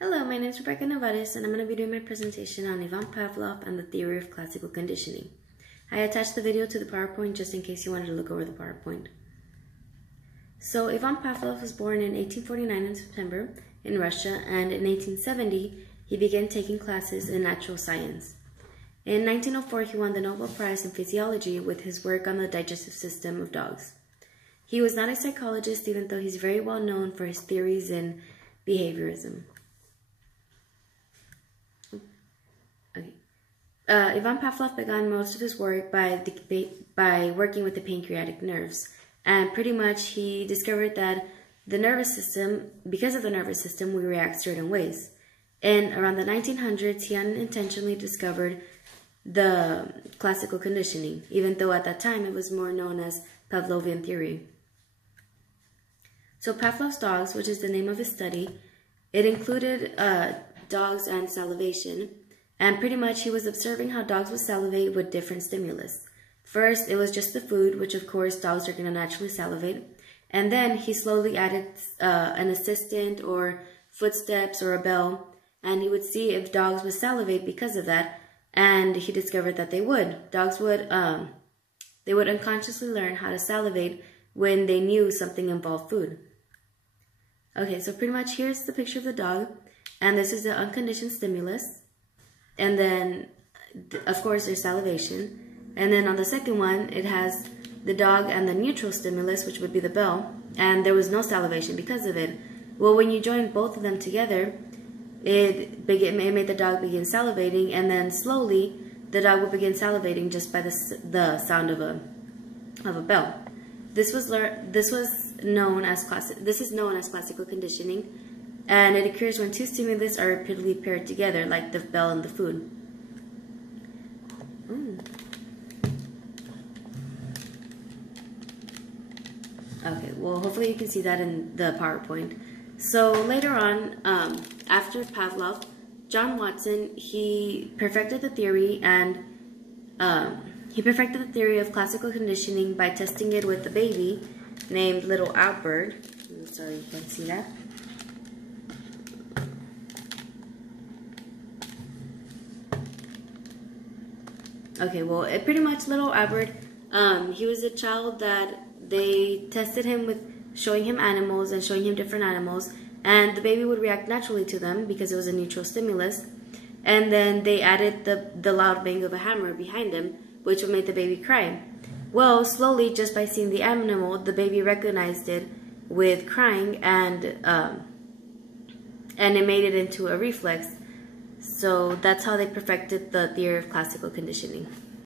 Hello, my name is Rebecca Nevares, and I'm going to be doing my presentation on Ivan Pavlov and the theory of classical conditioning. I attached the video to the PowerPoint just in case you wanted to look over the PowerPoint. So, Ivan Pavlov was born in 1849 in September in Russia, and in 1870 he began taking classes in natural science. In 1904 he won the Nobel Prize in Physiology with his work on the digestive system of dogs. He was not a psychologist, even though he's very well known for his theories in behaviorism. Ivan Pavlov began most of his work by working with the pancreatic nerves, and pretty much he discovered that the nervous system, because of the nervous system, we react certain ways. And around the 1900s, he unintentionally discovered the classical conditioning, even though at that time it was more known as Pavlovian theory. So Pavlov's dogs, which is the name of his study, it included dogs and salivation. And pretty much he was observing how dogs would salivate with different stimulus. First, it was just the food, which of course dogs are going to naturally salivate. And then he slowly added an assistant or footsteps or a bell. And he would see if dogs would salivate because of that. And he discovered that they would. Dogs would, they would unconsciously learn how to salivate when they knew something involved food. Okay, so pretty much here's the picture of the dog. And this is the unconditioned stimulus. And then, of course, there's salivation. And then on the second one, it has the dog and the neutral stimulus, which would be the bell. And there was no salivation because of it. Well, when you join both of them together, it made the dog begin salivating. And then slowly, the dog would begin salivating just by the sound of a bell. This is known as classical conditioning. And it occurs when two stimulus are repeatedly paired together, like the bell and the food. Ooh. Okay, well, hopefully you can see that in the PowerPoint. So later on, after Pavlov, John Watson, he perfected the theory, and he perfected the theory of classical conditioning by testing it with a baby named Little Albert. I'm sorry, you can't see that. Okay, well, pretty much Little Albert, he was a child that they tested him with showing him animals and showing him different animals, and the baby would react naturally to them because it was a neutral stimulus. And then they added the loud bang of a hammer behind him, which would make the baby cry. Well, slowly, just by seeing the animal, the baby recognized it with crying, and it made it into a reflex. So that's how they perfected the theory of classical conditioning.